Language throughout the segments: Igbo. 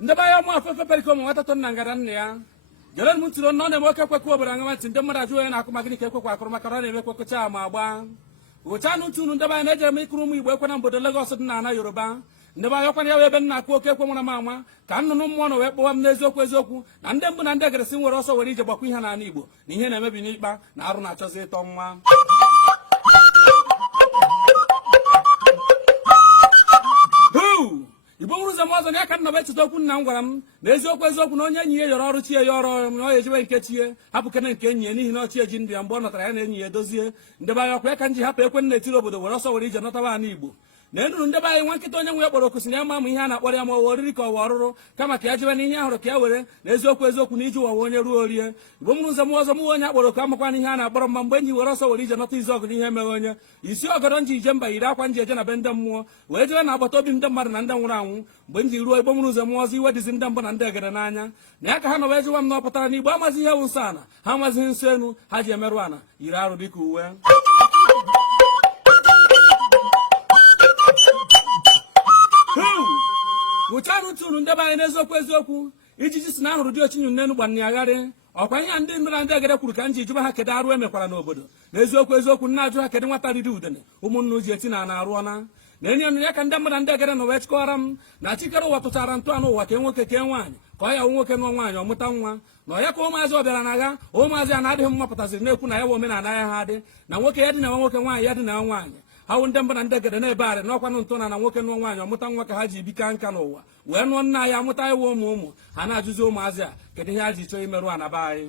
ndaba ya mu afefe periko mo wata ton nangara ne ya jelen mun tiro non e mo ke kwekwa obara ngama tinde mara jo na akuma gini ke kwekwa akuru makara ne be kwekwa cha ma agba o cha nu tunu ndaba na je me ikuru mu igbo ekwana mbodo Lagos na na Yoruba ndaba ya kwani ya ebe nna akwu oke kwemura mama ka nnunu mmụọ no we kpọwa m n'eziokwu eziokwu na ndị mbụ na ndị egeresi nwere ọsọ were ije gbakwa ihe na ana Igbo na ihe na-emebi n'ikpa na arụ na-achọzi ịtọ mma Igbo nwụrụ ụzọ m ọzọ ya ka nna be cheta okwu nna m gwara m na eziokwu na onye enyi ya yọrọ ọrụ chi ya ọrụ na ọ ejebe nke chie hapụ kene nke enyi ya n'ihi na ọchị eji ndụ ya mgbe ọ nọtara ya na enyi ya edozie ndebe anya ọkwa ya ka m ji hapụ ekwe nna etiri obodo were ọsọ were ije nọtawa ana Igbo na enuru ndebe anyị nwa nkịta onye nwe ya kpọrọ okusiri ya ma ihe a na-akpọrọ ya ma ọwa oriri ka ọwa ọrụrụ kama ka ya jebe n'ihe ahụrụ ka ya were na eziokwu na iji ụwa onye ruo orie Igbo mụrụ ụzọ m ọzọ m onye akpọrọ ka amakwa n'ihe a na-akpọrọ mma mgbe enyi were ọsọ were ije nọta izu ọgụ n'ihe meghe onye isi ọgọdọ nji ije mba yiri akwa nji eje na be ndị mmụọ wee jebe na agbata obi ndị mmadụ na ndị nwụrụ anwụ mgbe m ji ruo Igbo mụrụ ụzọ m ọzọ iwe dịzi ndị mbụ na ndị egere n'anya na ya ka ha nọ wee jụwa m na ọ pụtara na Igbo amazighị ihe wụ nsọ ana ha amazighị nsọ enu ha ji emerụ ana yiri arụ dịka uwe wụchanụ tụrụ ndebe anyị n'eziokwu ijiji si na ahụrụ dị ochinyu nnenu gbanyagharị ọkwa ihe ndị ndụ na ndị egede kwuru ka m ji jụba ha kedu arụ emekwara n'obodo n'eziokwu nna ajụ ha kedu nwata riri udene ụmụnna ji eti na arụọna na enye nụ ya ka ndị mbụ na ndị egede na wee chịkọrọ m na chikere ụwa tụchara ntụ anụ ụwa ka nwoke kee nwaanyị ka ọ ya wụ nwoke nụọ nwaanyị ọmụta nwa na ọ ya ka ụmụazị ọ bịara na agha ụmụazị a na-adịghị mma pụtaziri na-ekwu na ya wa omenala ya ha adị na nwoke ya dị na nwoke nwaanyị ya dị na nwaanyị hawụ ndị mbụ na ndị egede na-ebe arị n'ọkwanụ ntụ na nwoke nụọ nwaanyị ọmụta nwa ka ha ji bika nka n'ụwa wee nụọ nna ya amụta iwe ụmụ ha na-ajụzi ụmụazị a kedu ihe ha ji chọọ imerụ ana be anyị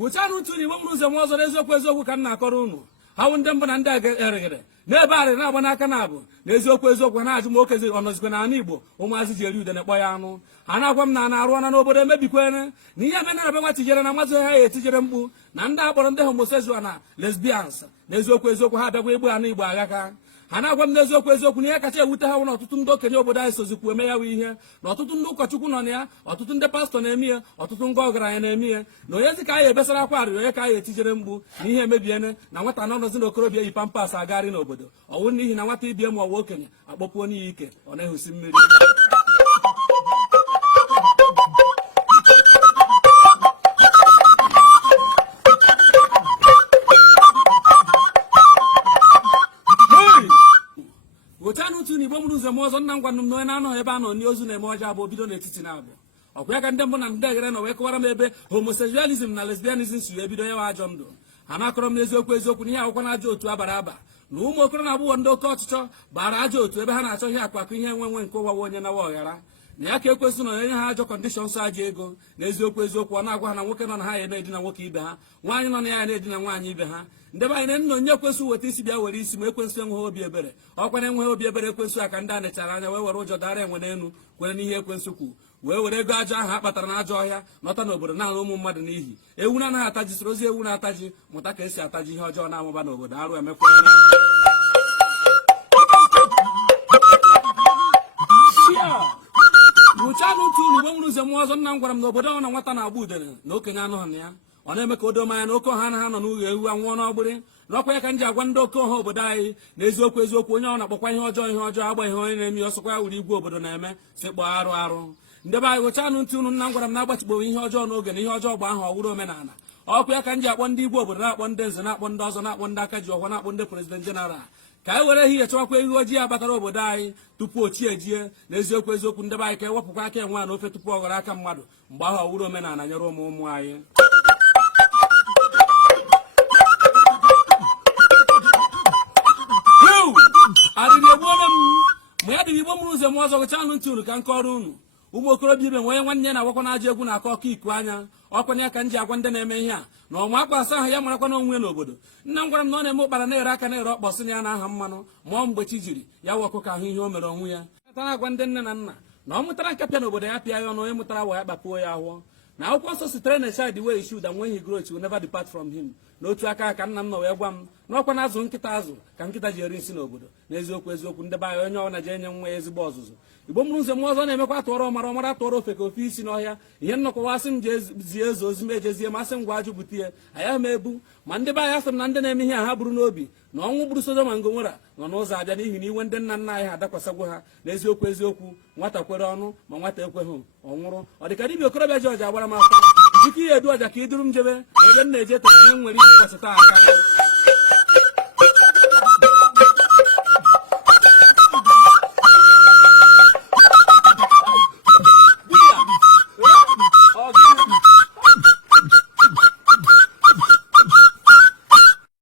wụchanụ ntụ na Igbo mụrụ ụzọ m ọzọ n'eziokwu ka m na-akọrọ unu hawụ ndị mbụ na ndị eregede n'ebe arị na-agba n'aka na abụ na eziokwu ha na-ajụ ma okezi ọnọzikwe na ana Igbo ụmụazị ji eri udene kpọ ya anụ ha na-agwa m na na-arụ ọna n'obodo emebikwere na ihe eme na be nwa tijere na mazụ ha ya etijere mkpu na ndị akpọrọ ndị homosexual na lesbians na eziokwu ha abịagwa egbu ana Igbo aghaka ha na-agwa m n'eziokwu na ihe kacha ewute ha na ọtụtụ ndị okenye obodo anyị sozikwu eme ya bụ ihe na ọtụtụ ndị ụkọchukwu nọ na ya ọtụtụ ndị pastọ na-eme ya ọtụtụ ngwa ọgaranya na-eme ya na onye zi ka anyị ebesara akwa arịrị onye ka anyị etijere mgbu na ihe emebiene na nwata na ọnọzi na okorobịa yi pampas agagharị n'obodo ọwụ n'ihi na nwata ibie ma ọwa okenye akpọpuo n'iyi ike ọ na-ehusi mmiri wụchanụ ntụ na Igbo mụrụ ụzọ m ọzọ nna m gwanụ m na onye na-anọghị ebe a nọ n'ozu na-eme ọjọọ abụọ bido n'etiti na-abụ ọkwa ya ka ndị mbụ na ndị egere nọ wee kọwara m ebe homosexualism na lesbianism si wee bido ya ajọ ndụ ha na-akọrọ m n'eziokwu na ihe akwụkwọ na ajọ otu abara aba na ụmụ okoro na agbụghọ ndị oke ọchịchọ bara ajọ otu ebe ha na-achọ ihe akpakọ ihe nwe nke ụwa onye nawa ọghara na ya ka ekwesị na onye ha ajọ kọndishọn nsọ ajọ ego na eziokwu ọ na-agwa ha na nwoke nọ na ha ya na-edina nwoke ibe ha nwaanyị nọ na ya na-edina nwaanyị ibe ha ndebe anyị na nna onye ekwensụ weta isi bịa were isi ma ekwensụ enweghị obi ebere ọkwa na enweghị obi ebere ekwensụ aka ndị a nechara anya wee were ụjọ dara enwe n'elu kwere n'ihe ekwensụ kwu wee were ego ajọ ahụ a kpatara na ajọ ọhịa nọta n'obodo na-alụ ụmụ mmadụ n'ihi ewu na-anaghị ataji soro ozi ewu na-ataji mụta ka esi ataji ihe ọjọọ na-amụba n'obodo arụ emekwa rụchanụ ntụ na Igbo mụrụ ụzọ m ọzọ nna m gwara m na obodo ọ na nwata na-agba udene na okenye anụghị na ya ọ na-eme ka o doo anya na oke ọha anaghị nọ n'ụlọ ewu anwụọ n'ọgbụrị n'ọkwa ya ka m ji agwa ndị oke ọha obodo anyị na eziokwu onye ọ na-akpọkwa ihe ọjọọ agba ihe onye na-eme ọsọkwa ya wuru igwe obodo na-eme sikpọ arụ ndebe anyị wụchanụ ntị unu nna m gwara m na-agbachigbowe ihe ọjọọ n'oge na ihe ọjọọ gba ahụ ọwụrụ omenala ọkwa ya ka m ji akpọ ndị igwe obodo na-akpọ ndị nze na-akpọ ndị ọzọ na-akpọ ndị aka ji ọkwa na-akpọ ndị prezident jeneral ka anyị were ehihie chọwakwa ihe ojii abatara obodo anyị tupu ochie ejie na eziokwu ndebe anyị ka ewepụkwa aka enwe na ofe tupu ọ ghọrọ aka mmadụ mgbe ahụ ọwụrụ omenala nyere ụmụ anyị arịrị egbuola m ma ya dịghị Igbo mụrụ ụzọ m ọzọ gụchanụ ntị unu ka nke ọrụ unu ụmụ okorobịa ibe nwe onye nwanne ya na-agwakwa na ajọ egwu na-akọ ọkọ iku anya ọkwanye aka m ji agwa ndị na-eme ihe a na ọma akpa asa ahụ ya marakwa na onwe n'obodo nna m gwara m na ọ na-eme ụkpara na-ere aka na-ere ọkpọsị na ya na aha mmanụ ma ọ mgbe chi jiri ya wụ ọkụkọ ahụ ihe o mere onwe ya ata na-agwa ndị nne na nna na ọ mụtara nke pịa n'obodo ya pịa ya ọnụ onye mụtara wa ya kpapuo ya ahụọ na akwụkwọ nsọ sitere na child way should and when he grows he will never depart from him n'otu aka ka nna m nọ wee gwa m n'ọkwa na azụ nkịta azụ ka nkịta ji eri nsị n'obodo n'eziokwu eziokwu ndị be anyị onye ọbụla ji enye nwa ya ezigbo ọzụzụ igbo mụrụ nze m ọzọ na-emekwa atụọrọ ọmara atụọrọ ofe ka ofe isi n'ọhịa ihe nnọkọwa asị m zie ezo ozi m ejezie masị m gwa ajụ bute ya anya m ebu ma ndị be anyị asị m na ndị na-eme ihe a ha buru n'obi na ọnwụ gburu Sodoma na Gomora nọ n'ụzọ abịa n'ihi na iwe ndị nna nna anyị ha dakwasagwo ha n'eziokwu eziokwu nwata kwere ọnụ ma nwata ekweghị ọ nwụrụ ọ dị ka dibịa okorobịa ji ọja agbara m afọ dịka ihe edu ọja ka iduru m jebe ebe m na-eje taa ihe nwere ihe ụbọchị taa aka